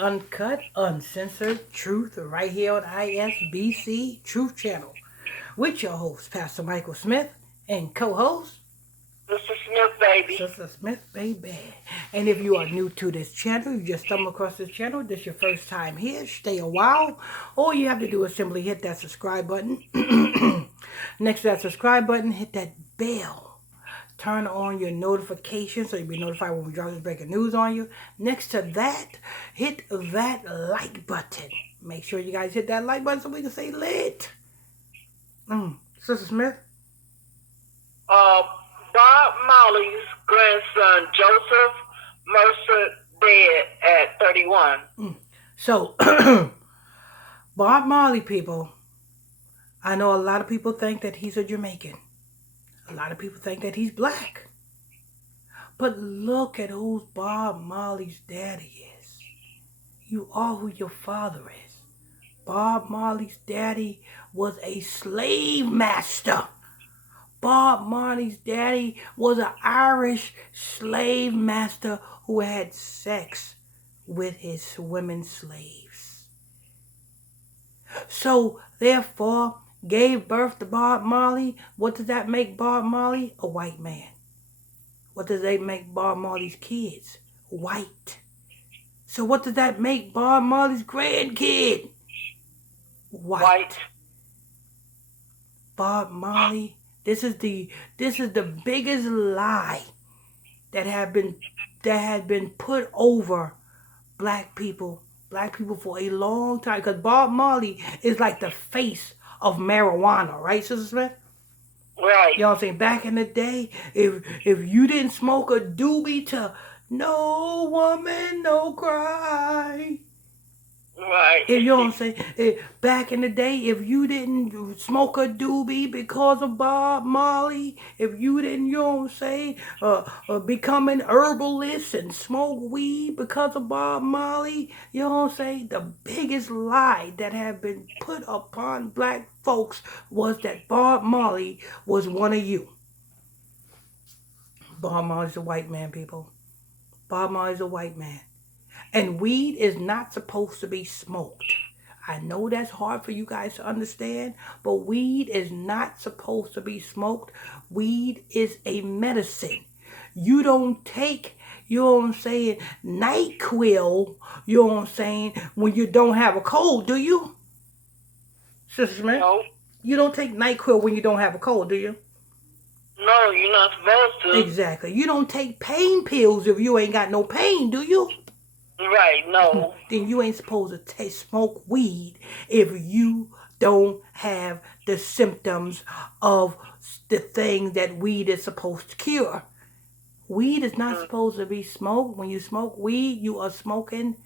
uncut, uncensored truth right here on ISBC Truth Channel with your host, Pastor Michael Smith, and co-host, Mr. Smith, baby. Sister Smith, baby. And if you are new to this channel, you just stumbled across this channel, this is your first time here, stay a while. All you have to do is simply hit that subscribe button. Next to that subscribe button, hit that bell. Turn on your notifications so you'll be notified when we drop this breaking news on you. Next to that, hit that like button. Make sure you guys hit that like button so we can say lit. Sister Smith? Bob Marley's grandson, Joseph Mercer, dead at 31. So, Bob Marley, people, I know a lot of people think that he's a Jamaican. A lot of people think that he's black. But look at who Bob Marley's daddy is. You are who your father is. Bob Marley's daddy was a slave master. Bob Marley's daddy was an Irish slave master who had sex with his women slaves. So, therefore, gave birth to Bob Marley. What does that make Bob Marley? A white man. What does that make Bob Marley's kids? White. So what does that make Bob Marley's grandkid? White. Bob Marley, this is the biggest lie that has been put over black people for a long time. Because Bob Marley is like the face of marijuana, right, Sister Smith? Right. You know what I'm saying? Back in the day, if you didn't smoke a doobie to no woman, no cry. Right. You know what I'm saying? Back in the day, if you didn't smoke a doobie because of Bob Marley, if you didn't, you know what I'm saying, become an herbalist and smoke weed because of Bob Marley, you know what I'm saying? The biggest lie that had been put upon black folks was that Bob Marley was one of you. Bob Marley's a white man, people. Bob Marley's a white man. And weed is not supposed to be smoked. I know that's hard for you guys to understand, but weed is not supposed to be smoked. Weed is a medicine. You don't take, you know what I'm saying, NyQuil, you know what I'm saying, when you don't have a cold, do you? Sister Smith? No. You don't take NyQuil when you don't have a cold, do you? No, you're not supposed to. Exactly. You don't take pain pills if you ain't got no pain, do you? Right, no. Then you ain't supposed to smoke weed if you don't have the symptoms of the thing that weed is supposed to cure. Weed is not supposed to be smoked. When you smoke weed, you are smoking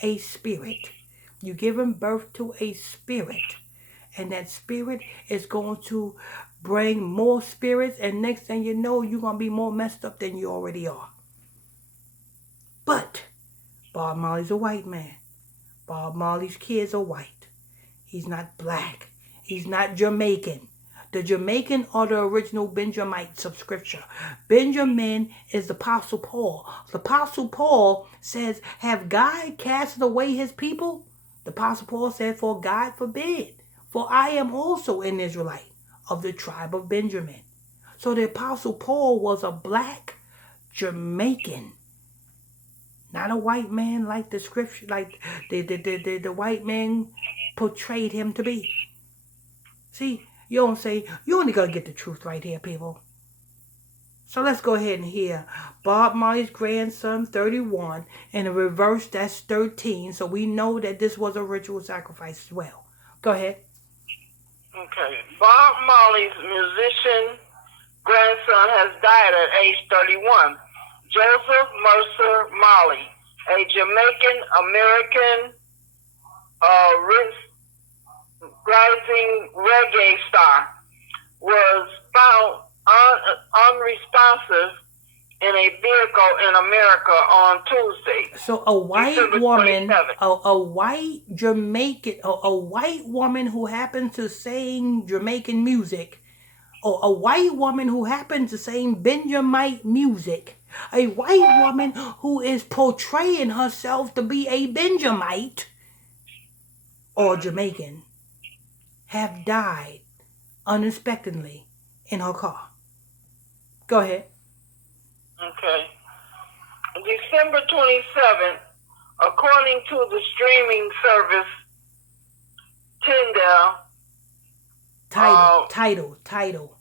a spirit. You're giving birth to a spirit. And that spirit is going to bring more spirits. And next thing you know, you're going to be more messed up than you already are. But Bob Marley's a white man. Bob Marley's kids are white. He's not black. He's not Jamaican. The Jamaican are the original Benjamites of Scripture. Benjamin is the Apostle Paul. The Apostle Paul says, have God cast away his people? The Apostle Paul said, for God forbid. For I am also an Israelite of the tribe of Benjamin. So the Apostle Paul was a black Jamaican. Not a white man like the scripture, like the white man portrayed him to be. See, you don't say, you only got to get the truth right here, people. So let's go ahead and hear Bob Marley's grandson, 31, and in reverse, that's 13. So we know that this was a ritual sacrifice as well. Go ahead. Okay. Bob Marley's musician grandson has died at age 31. Joseph Mercer Marley, a Jamaican-American rising reggae star, was found unresponsive in a vehicle in America on Tuesday. So a white woman, a white Jamaican, a white woman who happens to sing Jamaican music, or a white woman who happens to sing Benjamite music, A white woman who is portraying herself to be a Benjamite or Jamaican have died unexpectedly in her car. Go ahead. Okay. December 27th, according to the streaming service Tyndall. Title.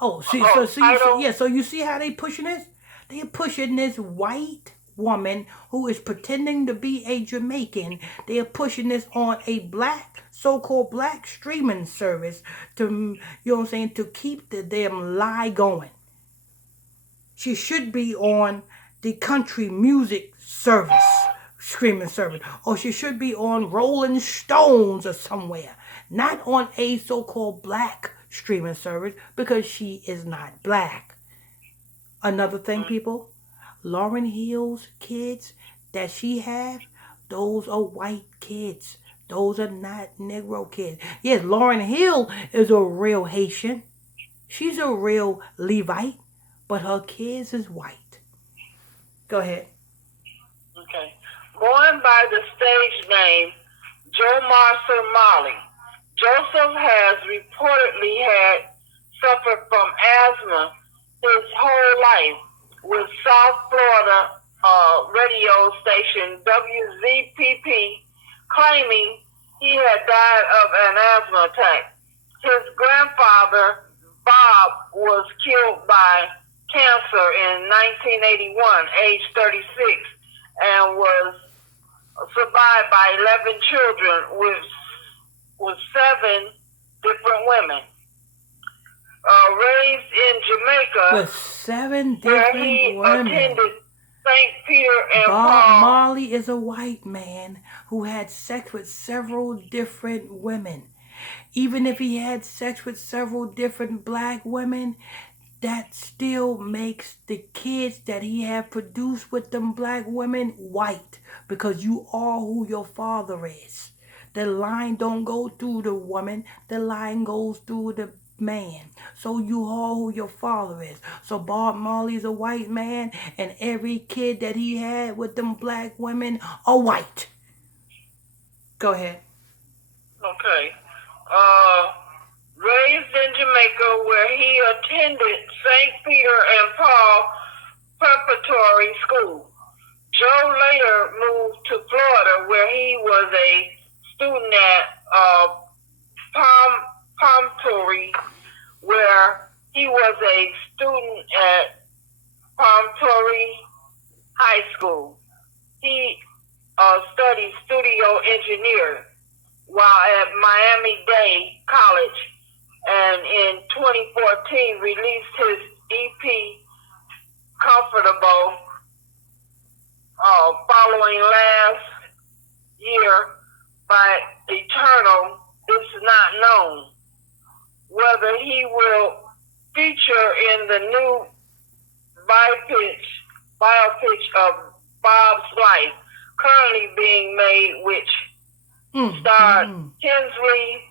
Oh, so you see how they pushing this? They pushing this white woman who is pretending to be a Jamaican. They are pushing this on a black, so-called black streaming service to, you know what I'm saying, to keep the damn lie going. She should be on the country music service, streaming service, or she should be on Rolling Stones or somewhere, not on a so-called black streaming service because she is not black. Another thing, people, Lauryn Hill's kids that she have, those are white kids. Those are not Negro kids. Yes, Lauryn Hill is a real Haitian. She's a real Levite, but her kids is white. Go ahead. Okay. Born by the stage name Joe Marcer Marley, Joseph has reportedly had suffered from asthma his whole life, with South Florida radio station WZPP claiming he had died of an asthma attack. His grandfather, Bob, was killed by cancer in 1981, age 36, and was survived by 11 children with 7 different women. Raised in Jamaica, with 7 different where he women. attended St. Peter and Bob Paul. Marley is a white man who had sex with several different women. Even if he had sex with several different black women, that still makes the kids that he have produced with them black women white, because you are who your father is. The line don't go through the woman, the line goes through the man. So you are who your father is. So Bob Marley's a white man, and every kid that he had with them black women are white. Go ahead. Okay. Raised in Jamaica, where he attended St. Peter and Paul Preparatory School. Joe later moved to Florida, where he was a student at Palmtory, where he was a student at Palmtory High School. He studied studio engineering while at Miami-Dade College, and in 2014 released his EP Comfortable, following last year by Eternal. It's not known whether he will feature in the new biopic of Bob's life, currently being made, which starred Tinsley.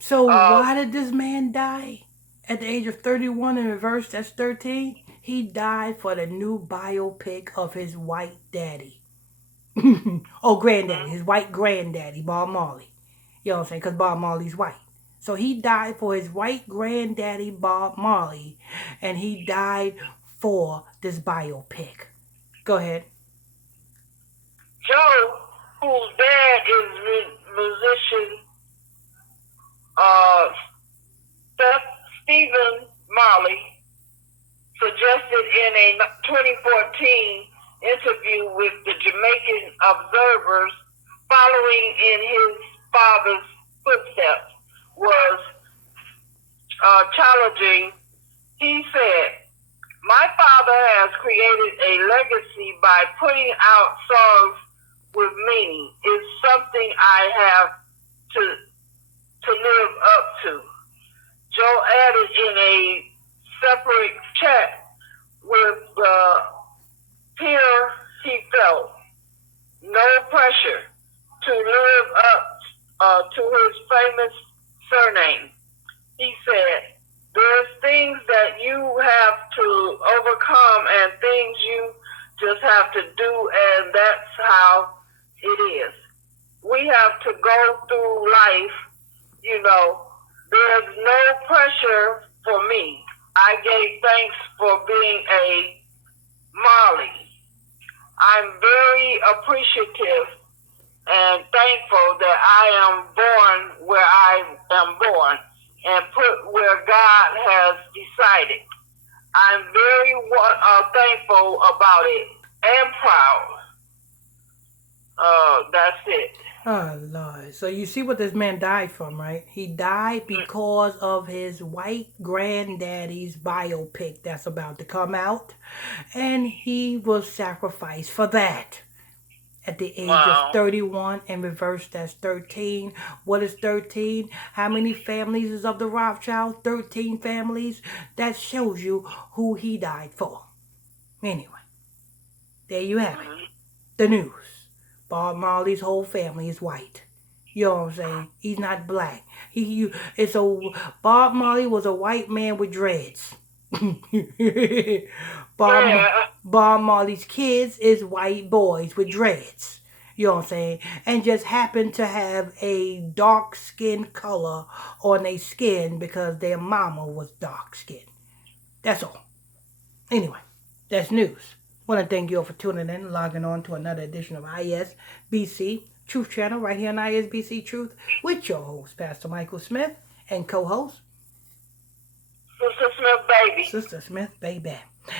So why did this man die at the age of 31 in reverse? That's 13. He died for the new biopic of his white daddy. Granddaddy. His white granddaddy, Bob Marley. You know what I'm saying? Because Bob Marley's white. So he died for his white granddaddy, Bob Marley. And he died for this biopic. Go ahead. Joe, whose dad is musician Stephen Marley, suggested in a 2014 interview with the Jamaican Observers, following in his father's footsteps, was challenging. He said, "My father has created a legacy by putting out songs with meaning. It's something I have to live up to." Joe added in a separate chat with the peer he felt no pressure to live up to his famous surname. He said, "There's things that you have to overcome and things we have to go through life, there's no pressure for me. I gave thanks for being a Marley. I'm very appreciative and thankful that I am born where I am born and put where God has decided. I'm very thankful about it and proud. That's it. Oh, Lord. So you see what this man died from, right? He died because of his white granddaddy's biopic that's about to come out. And he was sacrificed for that. At the age of 31, in reverse, that's 13. What is 13? How many families is of the Rothschild? 13 families. That shows you who he died for. Anyway, there you have it. The news. Bob Marley's whole family is white. You know what I'm saying? He's not black. Bob Marley was a white man with dreads. Bob Marley's kids is white boys with dreads. You know what I'm saying? And just happen to have a dark skin color on their skin because their mama was dark skinned. That's all. Anyway, that's news. I want to thank you all for tuning in and logging on to another edition of ISBC Truth Channel right here on ISBC Truth with your host, Pastor Michael Smith, and co-host, Sister Smith Baby. Sister Smith Baby.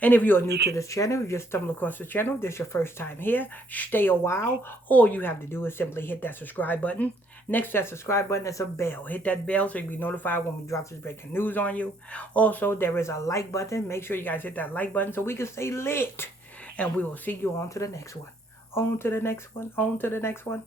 And if you are new to this channel, you just stumbled across the channel, this is your first time here, stay a while. All you have to do is simply hit that subscribe button. Next to that subscribe button is a bell. Hit that bell so you'll be notified when we drop this breaking news on you. Also, there is a like button. Make sure you guys hit that like button so we can stay lit. And we will see you on to the next one. On to the next one. On to the next one.